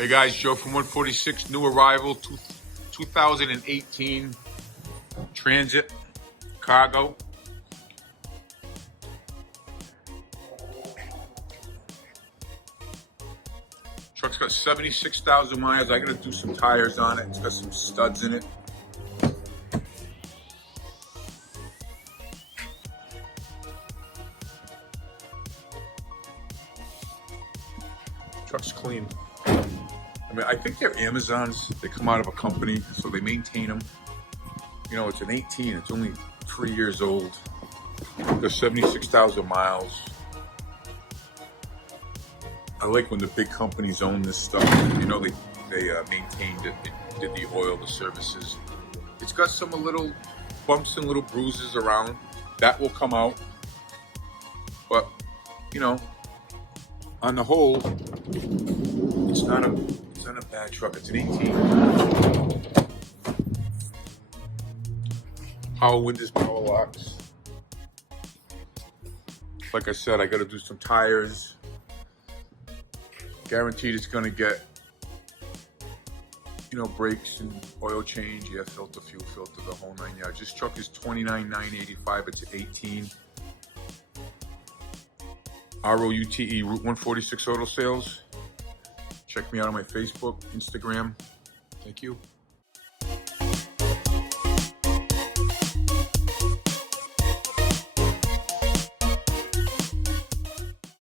Hey guys, Joe from 146, new arrival, 2018 Transit Cargo. Truck's got 76,000 miles. I gotta do some tires on it. It's got some studs in it. Truck's clean. I mean, I think they're Amazons. They come out of a company, so they maintain them. You know, it's an 18. It's only 3 years old. Got 76,000 miles. I like when the big companies own this stuff. You know, they maintained it. They did the oil, the services. It's got some little bumps and little bruises around. That will come out. But, you know, on the whole, it's not a bad truck. It's an 18. Power windows, power locks. Like I said, I got to do some tires. Guaranteed it's going to get, you know, brakes and oil change, air filter, fuel filter, the whole 9 yards. This truck is $29,985. It's an 18. ROUTE, Route 146 Auto Sales. Check me out on my Facebook, Instagram. Thank you.